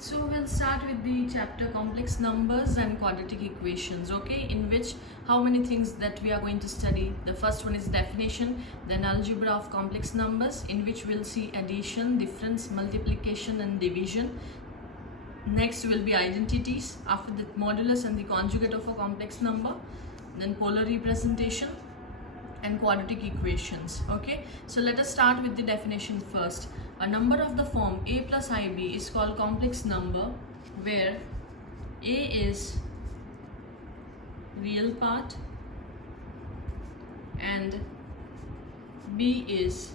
So we'll start with the chapter complex numbers and quadratic equations, okay, in which how many things that we are going to study. The first one is definition, then algebra of complex numbers, in which we'll see addition, difference, multiplication and division. Next will be identities, after that modulus and the conjugate of a complex number, then polar representation and quadratic equations. Okay, so let us start with the definition first. A number of the form a plus ib is called complex number where a is real part and b is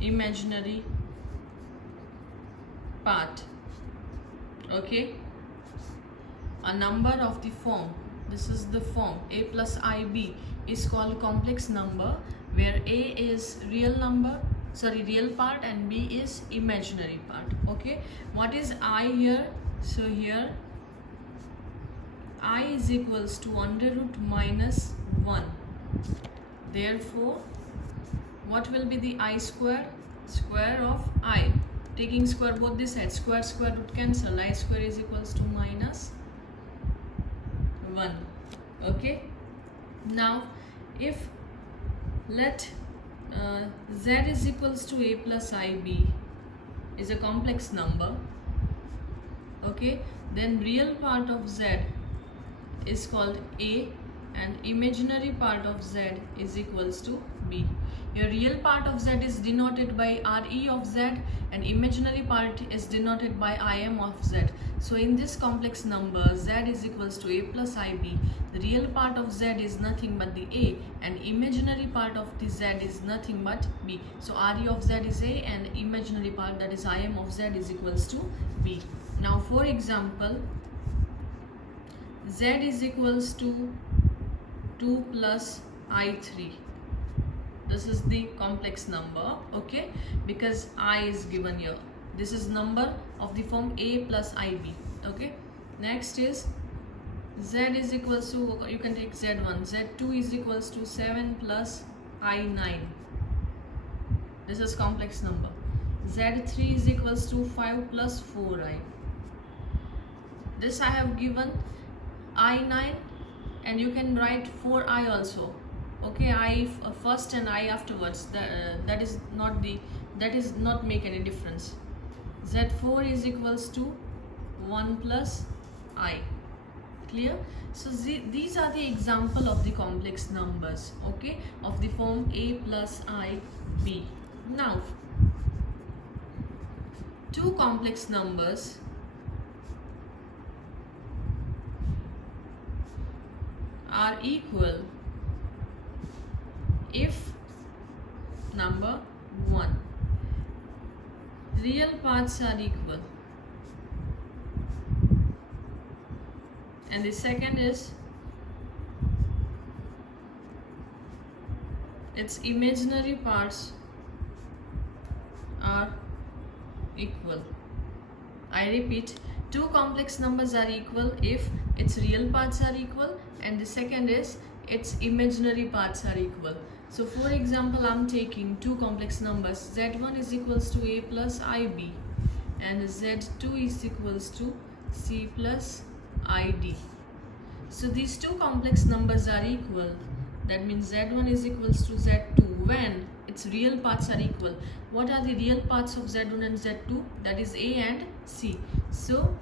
imaginary part. Okay, a number of the form, this is the form a plus ib is called complex number where a is real part and b is imaginary part. Okay, what is I here? So here I is equals to under root minus 1. Therefore, what will be the I square? Square of I. Taking square both the sides, square root cancel. I square is equals to minus 1. Okay, now if let z is equals to a plus ib is a complex number, okay, then real part of z is called a and imaginary part of z is equals to b. Your real part of z is denoted by re of z and imaginary part is denoted by im of z. So in this complex number z is equals to a plus ib, the real part of z is nothing but the a and imaginary part of the z is nothing but b. So re of z is a and imaginary part, that is im of z, is equals to b. Now for example, z is equals to 2 plus I3. This is the complex number, okay, because I is given here. This is number of the form a plus ib. Okay, next is z is equals to, you can take z1, z2 is equals to 7 plus I9. This is complex number. z3 is equals to 5 plus 4i. This I have given I9 and you can write 4i also. Okay, I first and I afterwards. That is not make any difference. Z4 is equals to 1 plus I. Clear? So these are the example of the complex numbers, okay, of the form a plus I b. Now, two complex numbers are equal if number 1, real parts are equal, and the second is its imaginary parts are equal. I repeat, two complex numbers are equal if its real parts are equal and the second is its imaginary parts are equal. So for example, I'm taking two complex numbers, z1 is equals to a plus ib and z2 is equals to c plus id. So these two complex numbers are equal, that means z1 is equals to z2 when its real parts are equal. What are the real parts of z1 and z2? That is a and c. So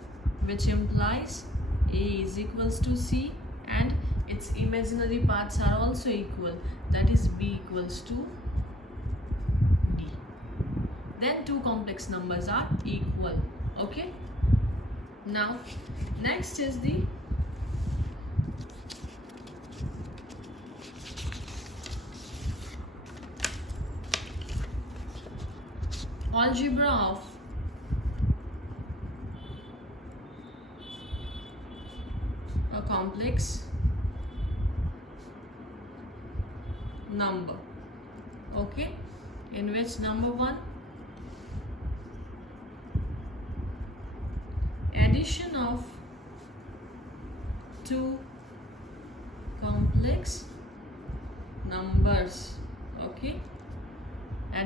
which implies a is equals to c and its imaginary parts are also equal, that is b equals to d. Then two complex numbers are equal. Okay, now next is the algebra of a complex number, okay, in which number 1, addition of two complex numbers, okay,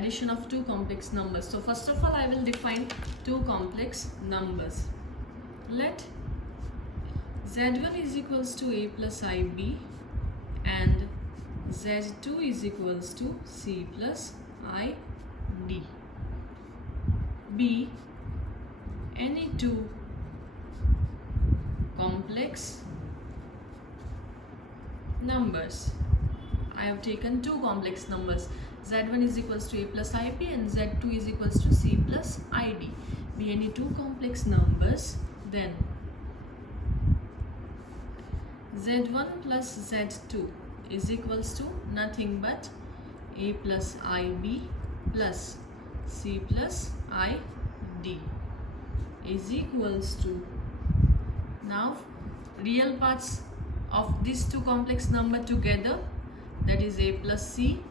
addition of two complex numbers. So first of all, I will define two complex numbers. Let z1 is equals to a plus ib and z2 is equals to c plus id be any two complex numbers. I have taken two complex numbers. Z1 is equals to a plus ib and z2 is equals to c plus id. Be any two complex numbers, then z1 plus z2 is equals to nothing but a plus ib plus c plus id is equals to, now real parts of these two complex number together, that is a plus c.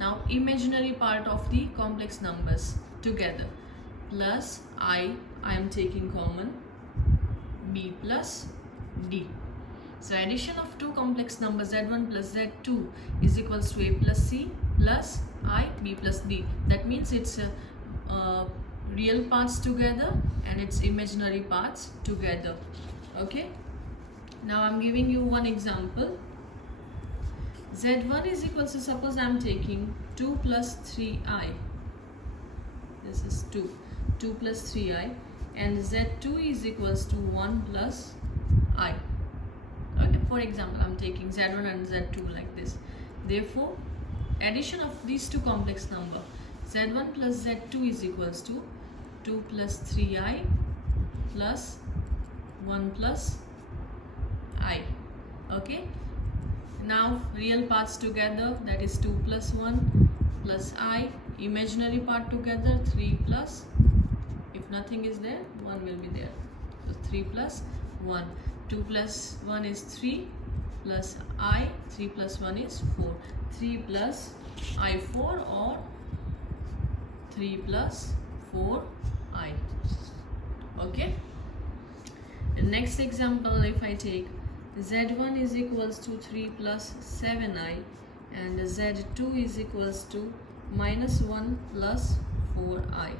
Now imaginary part of the complex numbers together, plus I am taking common, b plus d. So addition of two complex numbers z1 plus z2 is equals to a plus c plus I b plus d. That means it's real parts together and its imaginary parts together. Okay. Now I'm giving you one example. Z1 is equals to, suppose I'm taking 2 plus 3i. This is 2 plus 3i, and Z2 is equals to 1 plus I. Okay, for example, I'm taking Z1 and Z2 like this. Therefore, addition of these two complex number, Z1 plus Z2 is equals to 2 plus 3i plus 1 plus I. Okay. Now real parts together, that is 2 plus 1 plus I. Imaginary part together, 3 plus, if nothing is there, 1 will be there. So 3 plus 1. 2 plus 1 is 3 plus I. 3 plus 1 is 4. 3 plus I4 or 3 plus 4I. Okay. The next example, if I take Z1 is equals to 3 plus 7i and Z2 is equals to minus 1 plus 4i.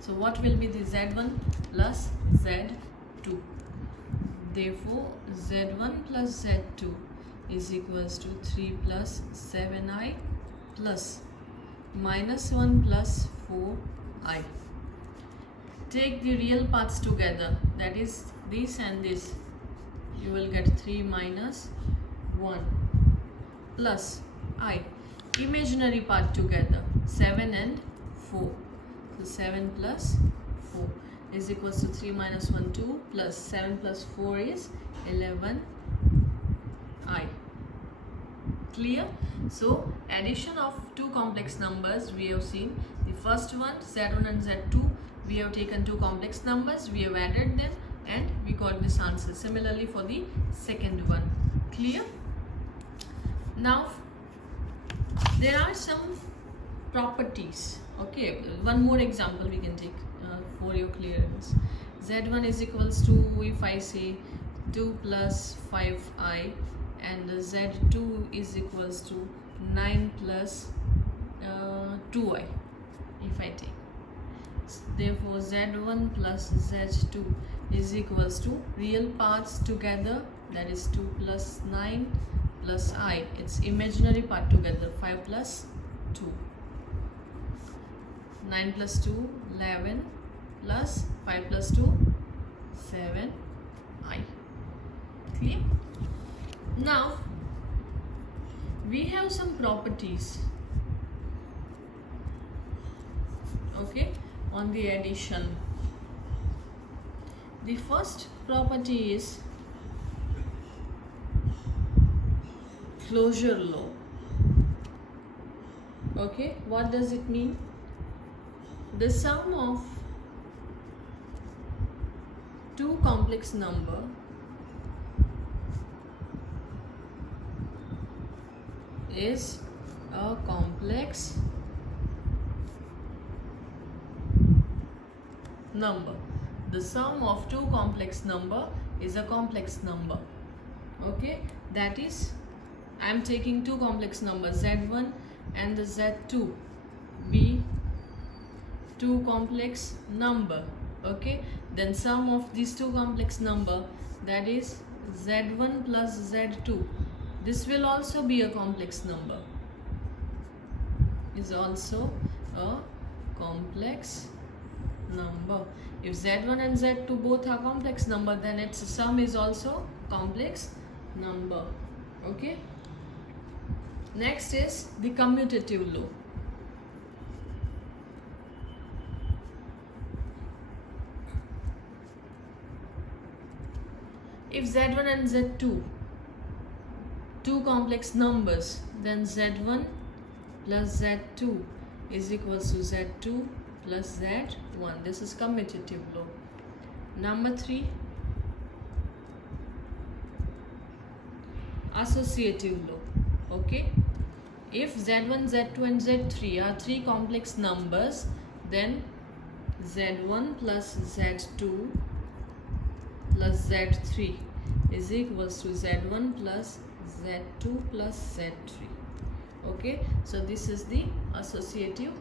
So what will be the Z1 plus Z2? Therefore, Z1 plus Z2 is equals to 3 plus 7i plus minus 1 plus 4i. Take the real parts together, that is this and this. You will get 3 minus 1 plus I. Imaginary part together, 7 and 4. So 7 plus 4 is equals to 3 minus 1, 2 plus 7 plus 4 is 11 I. Clear? So addition of two complex numbers we have seen. The first one, Z1 and Z2, we have taken two complex numbers, we have added them and we got this answer. Similarly for the second one. Clear? Now there are some properties. Okay, one more example we can take for your clearance. Z1 is equals to, if I say 2 plus 5i and Z2 is equals to 9 plus 2i, if I take. Therefore Z1 plus Z2 is equals to real parts together, that is 2 plus 9 plus I. It's imaginary part together, 5 plus 2. 9 plus 2, 11 plus 5 plus 2, 7 I. Clear? Now we have some properties, okay, on the addition. The first property is closure law. Okay, what does it mean? The sum of two complex number is a complex number. The sum of two complex number is a complex number. Okay, that is, I am taking two complex numbers, Z1 and the Z2, two complex number. Okay, then sum of these two complex number, that is z1 plus z2, this will also be a complex number, is also a complex number. If z1 and z2 both are complex number, then its sum is also complex number. Okay, next is the commutative law. If z1 and z2 two complex numbers, then z1 plus z2 is equals to z2 plus z1. This is commutative law. Number 3, associative law. Okay, if z1, z2 and z3 are three complex numbers, then z1 plus z2 plus z3 is equals to z1 plus z2 plus z3. Okay, so this is the associative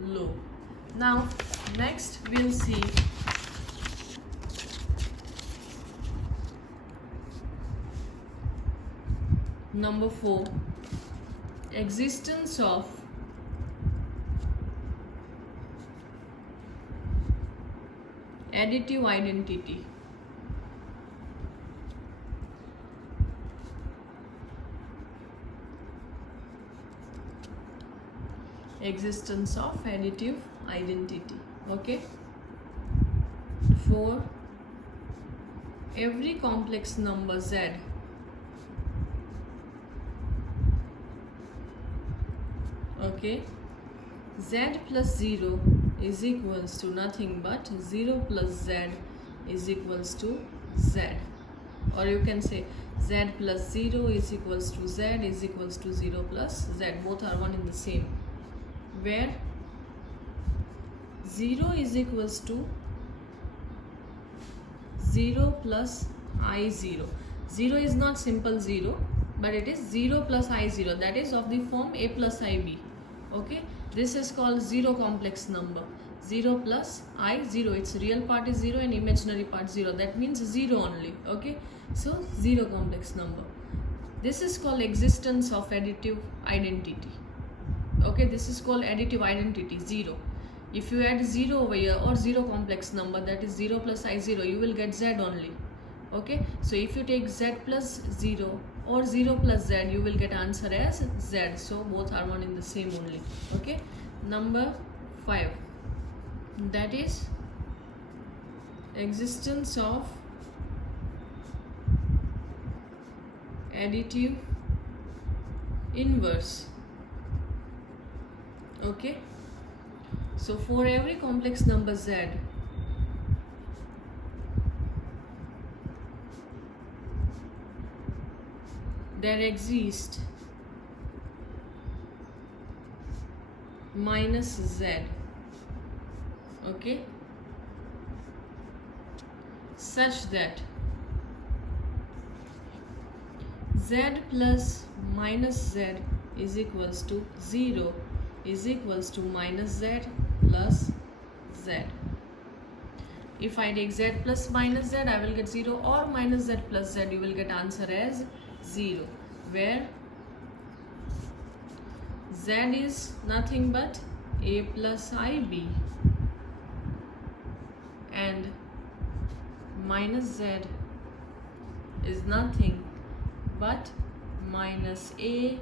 law. Now next we'll see number 4, existence of additive identity. Existence of additive identity. Okay, for every complex number z, okay, z plus 0 is equals to nothing but 0 plus z is equals to z, or you can say z plus 0 is equals to z is equals to 0 plus z, both are one in the same, where 0 is equals to 0 plus I0. 0 is not simple 0, but it is 0 plus I0, that is of the form a plus ib. Okay, this is called 0 complex number. 0 plus I0, its real part is 0 and imaginary part 0, that means 0 only. Okay, so 0 complex number. This is called existence of additive identity. Okay, this is called additive identity, 0. If you add 0 over here, or 0 complex number, that is 0 plus I0, you will get z only. Okay, so if you take z plus 0 or 0 plus z, you will get answer as z. So both are one in the same only. Okay, number 5, that is existence of additive inverse. Okay, so for every complex number z, there exists minus z. Okay, such that z plus minus z is equals to 0 is equals to minus z plus z. If I take z plus minus z, I will get 0, or minus z plus z, you will get answer as 0, where z is nothing but a plus ib and minus z is nothing but minus a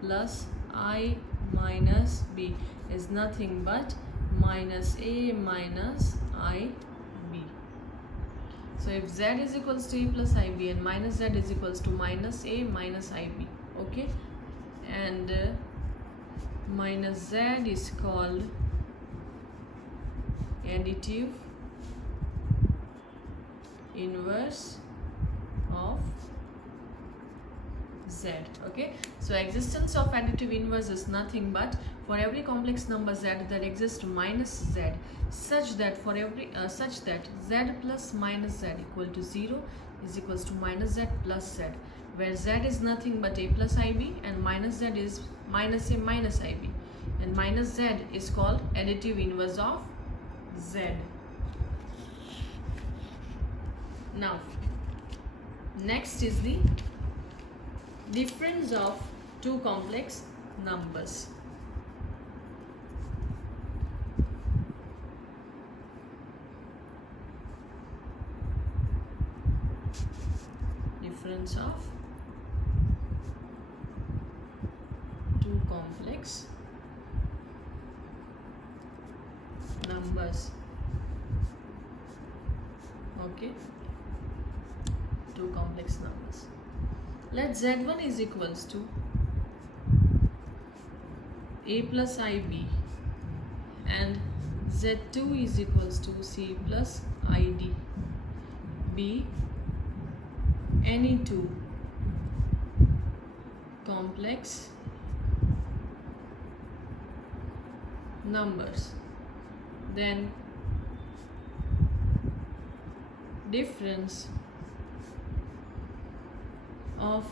plus I minus b is nothing but minus a minus I b. So if z is equals to a plus ib and minus z is equals to minus a minus ib, okay, and minus z is called additive inverse of z. Okay, so existence of additive inverse is nothing but for every complex number z that exists minus z, such that for every such that z plus minus z equal to 0 is equals to minus z plus z, where z is nothing but a plus ib and minus z is minus a minus ib, and minus z is called additive inverse of z. Now next is the difference of two complex numbers. Difference of two complex numbers. Okay, two complex numbers. Let z1 is equals to a plus ib and z2 is equals to c plus id be any two complex numbers, then difference of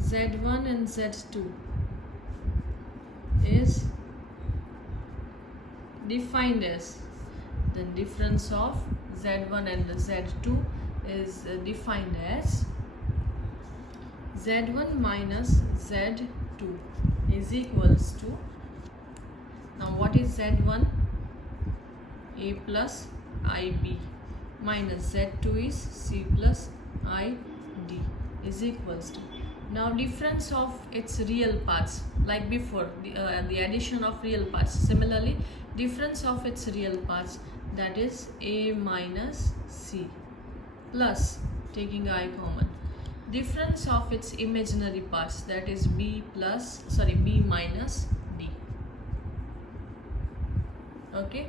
z1 and z2 is defined as, the difference of z1 and z2 is defined as z1 minus z2 is equals to, now what is z1? A plus ib minus z2 is c plus id is equals to, now difference of its real parts, like before the addition of real parts, similarly difference of its real parts, that is a minus c plus, taking I common, difference of its imaginary parts, that is b minus d. Okay,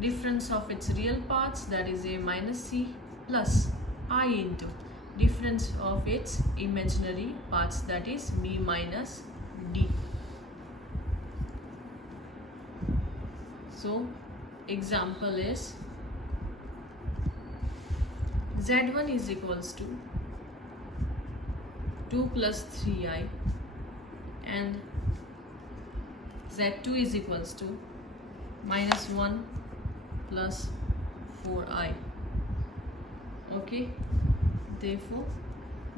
difference of its real parts, that is a minus c plus I into difference of its imaginary parts, that is b minus d. So example is z1 is equals to 2 plus 3i and z2 is equals to minus 1 plus 4i. Okay, therefore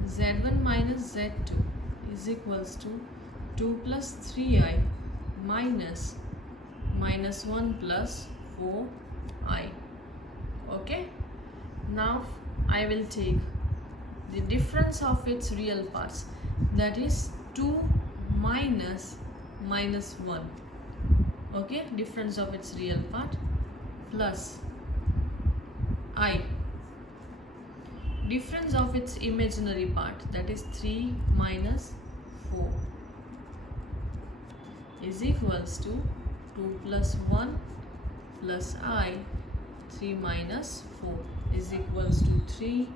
z1 minus z2 is equals to 2 plus 3i minus 1 plus 4i. Okay, now I will take the difference of its real parts, that is 2 minus 1. Okay, difference of its real part plus I, difference of its imaginary part, that is 3 minus 4 is equals to 2 plus 1 plus I, 3 minus 4 is equals to 3,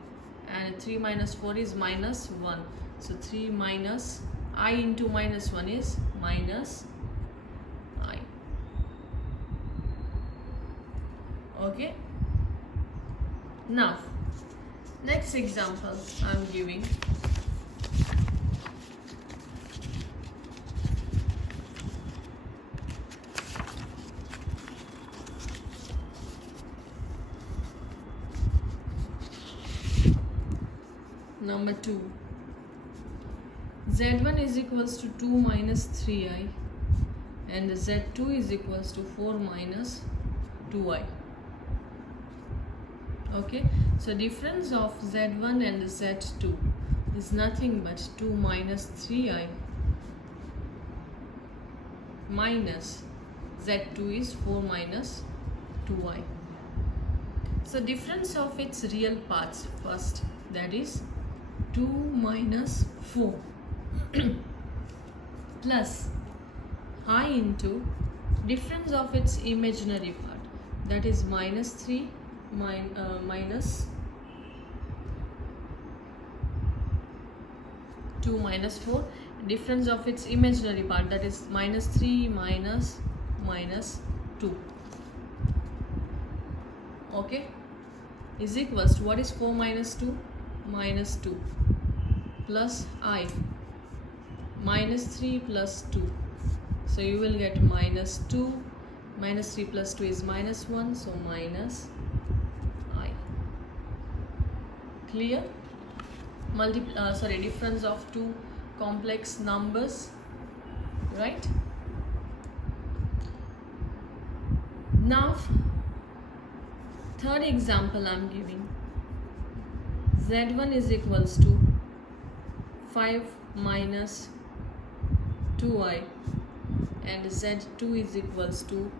and 3 minus 4 is minus 1, so 3 minus I into minus 1 is minus I. Okay, now next example I am giving. Number 2, z1 is equals to 2 minus 3i and z2 is equals to 4 minus 2i. Okay, so difference of z1 and z2 is nothing but 2 minus 3i minus z2 is 4 minus 2i. So difference of its real parts first, that is 2 minus 4 plus I into difference of its imaginary part, that is minus 3 minus 2 minus 4, difference of its imaginary part, that is minus 3 minus 2. Okay, is equals to, what is 4 minus 2? Minus 2 plus I minus 3 plus 2, so you will get minus 2 minus 3 plus 2 is minus 1, so minus I. Clear? Difference of two complex numbers, right? Now third example I'm giving. Z1 is equals to 5 minus 2i and Z2 is equals to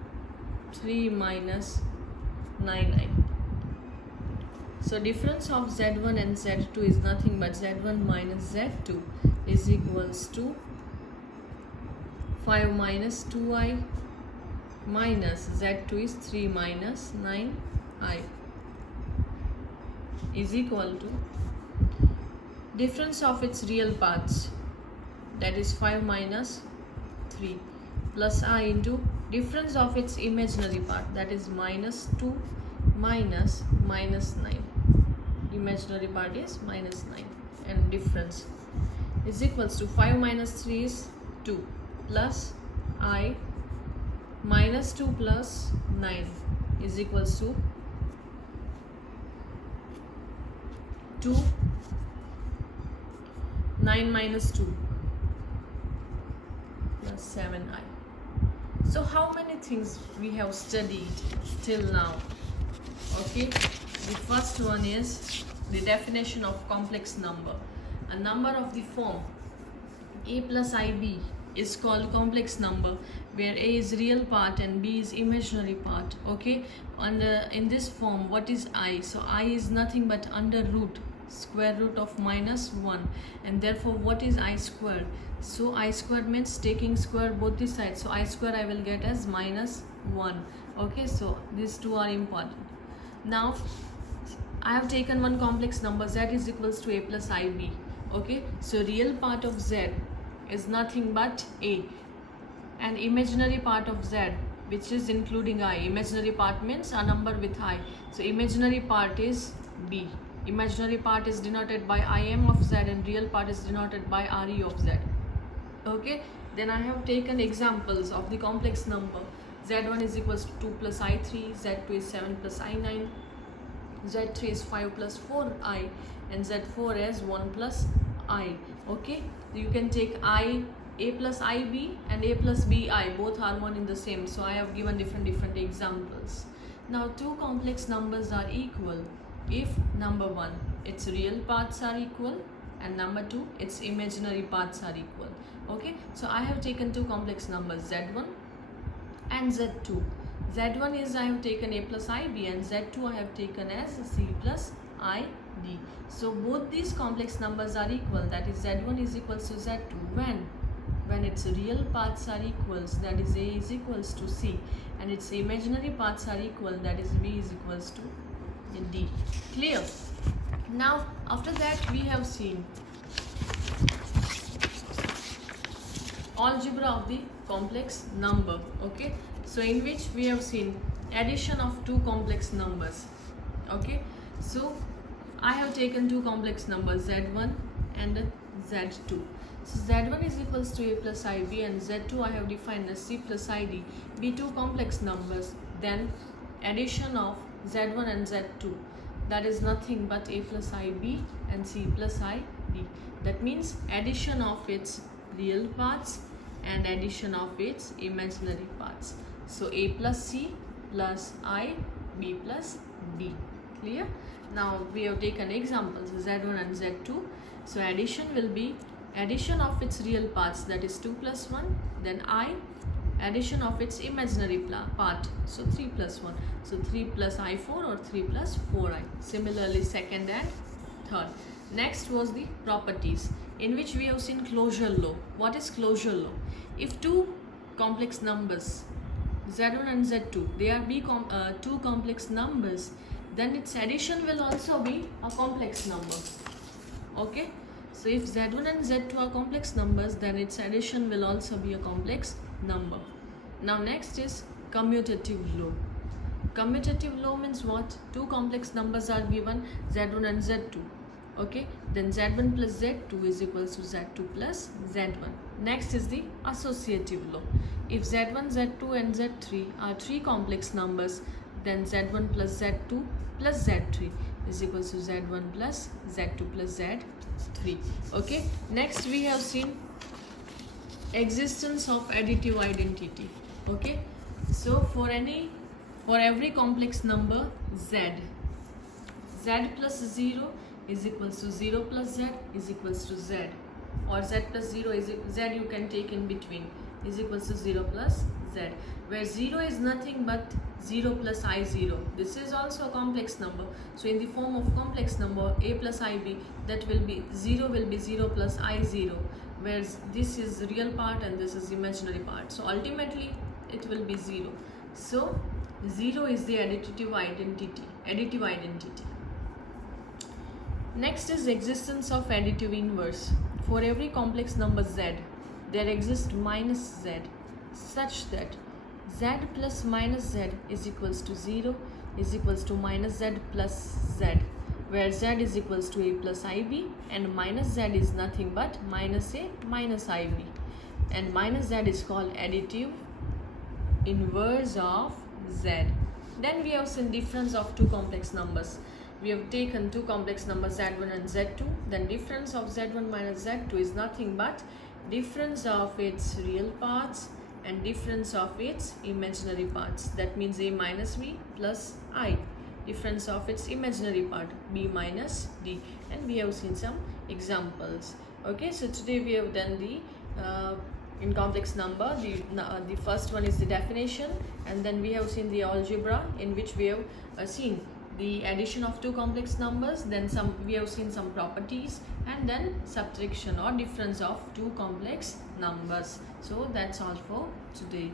3 minus 9i. So difference of Z1 and Z2 is nothing but Z1 minus Z2 is equals to 5 minus 2i minus Z2 is 3 minus 9i is equal to difference of its real parts, that is 5 minus 3 plus I into difference of its imaginary part, that is minus 2 minus minus 9. Imaginary part is minus 9 and difference is equals to 5 minus 3 is 2 plus I minus 2 plus 9 is equals to 2 9 minus 2 plus 7i. So how many things we have studied till now? Okay, the first one is the definition of complex number. A number of the form a plus ib is called complex number, where a is real part and b is imaginary part. Okay, in this form, what is I? So I is nothing but under root square root of minus 1, and therefore what is I squared? So I squared means taking square both the sides, so I square I will get as minus 1. Okay, so these two are important. Now I have taken one complex number, z is equals to a plus ib. Okay, so real part of z is nothing but a, and imaginary part of z, which is including I. Imaginary part means a number with I, so imaginary part is b. Imaginary part is denoted by im of z and real part is denoted by re of z. Okay, then I have taken examples of the complex number. Z1 is equals to 2 plus I3, Z2 is 7 plus I9, Z3 is 5 plus 4I, and Z4 is 1 plus I. Okay, you can take I, a plus ib and a plus bi, both are one in the same, so I have given different examples. Now two complex numbers are equal if number 1, its real parts are equal, and number 2, its imaginary parts are equal. Okay, so I have taken two complex numbers, Z1 and Z2. Z1 is I have taken a plus ib, and Z2 I have taken as c plus id. So both these complex numbers are equal, that is Z1 is equals to Z2 when its real parts are equals, that is a is equals to c, and its imaginary parts are equal, that is b is equals to d. Clear? Now after that we have seen algebra of the complex number. Okay, so in which we have seen addition of two complex numbers. Okay, so I have taken two complex numbers, Z1 and Z2. So Z1 is equals to a plus ib, and Z2 I have defined as c plus id, be two complex numbers. Then addition of Z1 and Z2, that is nothing but a plus ib and c plus id. That means addition of its real parts and addition of its imaginary parts. So a plus c plus I, b plus d. Clear? Now we have taken examples, Z1 and Z2. So addition will be addition of its real parts, that is 2 plus 1, then I, addition of its imaginary part, so 3 plus 1, so 3 plus I4 or 3 plus 4I. Similarly second and third. Next was the properties, in which we have seen closure law. What is closure law? If two complex numbers, Z1 and Z2, they are two complex numbers, then its addition will also be a complex number. Okay, so if Z1 and Z2 are complex numbers, then its addition will also be a complex number. Now next is commutative law. Commutative law means what? Two complex numbers are given, Z1 and Z2. Okay, then Z1 plus Z2 is equals to Z2 plus Z1. Next is the associative law. if z1, z2 and z3 are three complex numbers, then z1 plus z2 plus z3 is equals to z1 plus z2 plus z3. Okay, next we have seen existence of additive identity. Okay, so for every complex number z plus 0 is equals to 0 plus z is equals to z, or z plus 0 is z you can take in between, is equals to 0 plus z, where 0 is nothing but 0 plus I0. This is also a complex number, so in the form of complex number a plus ib, that will be 0 plus I0, where this is real part and this is imaginary part, so ultimately it will be 0. So 0 is the additive identity. Next is existence of additive inverse. For every complex number z, there exists minus z, such that z plus minus z is equals to 0 is equals to minus z plus z, where z is equals to a plus ib and minus z is nothing but minus a minus ib, and minus z is called additive inverse of z. Then we have seen difference of two complex numbers. We have taken two complex numbers z1 and z2. Then difference of z1 minus z2 is nothing but difference of its real parts and difference of its imaginary parts. That means a minus b plus I. Difference of its imaginary part, b minus d. And we have seen some examples. Okay, so today we have done the in complex number, the first one is the definition, and then we have seen the algebra, in which we have seen the addition of two complex numbers, then we have seen some properties, and then subtraction or difference of two complex numbers. So that's all for today.